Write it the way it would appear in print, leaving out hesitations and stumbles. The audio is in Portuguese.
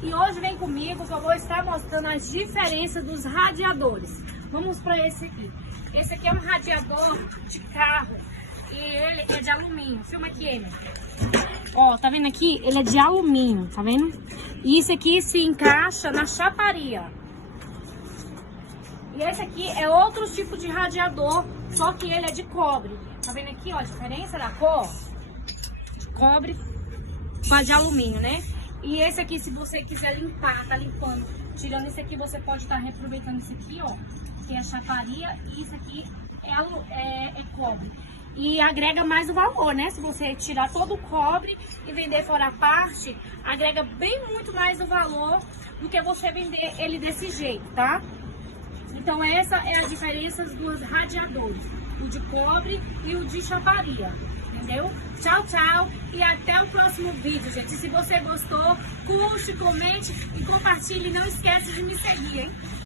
E hoje vem comigo que eu vou estar mostrando as diferenças dos radiadores. Vamos para esse aqui. Esse aqui é um radiador de carro e ele é de alumínio. Filma aqui ele. Ó, tá vendo aqui? Ele é de alumínio, tá vendo? E isso aqui se encaixa na chaparia. E esse aqui é outro tipo de radiador, só que ele é de cobre. Tá vendo aqui, ó, a diferença da cor? De cobre com a de alumínio, né? E esse aqui, se você quiser limpar, tá limpando, tirando esse aqui, você pode estar reaproveitando esse aqui, ó, que é a chaparia, e isso aqui é cobre. E agrega mais o valor, né? Se você tirar todo o cobre e vender fora a parte, agrega bem muito mais o valor do que você vender ele desse jeito, tá? Então essa é a diferença dos radiadores, o de cobre e o de chaparia, entendeu? Tchau, tchau e até o próximo vídeo, gente. Se você gostou, curte, comente e compartilhe. Não esquece de me seguir, hein?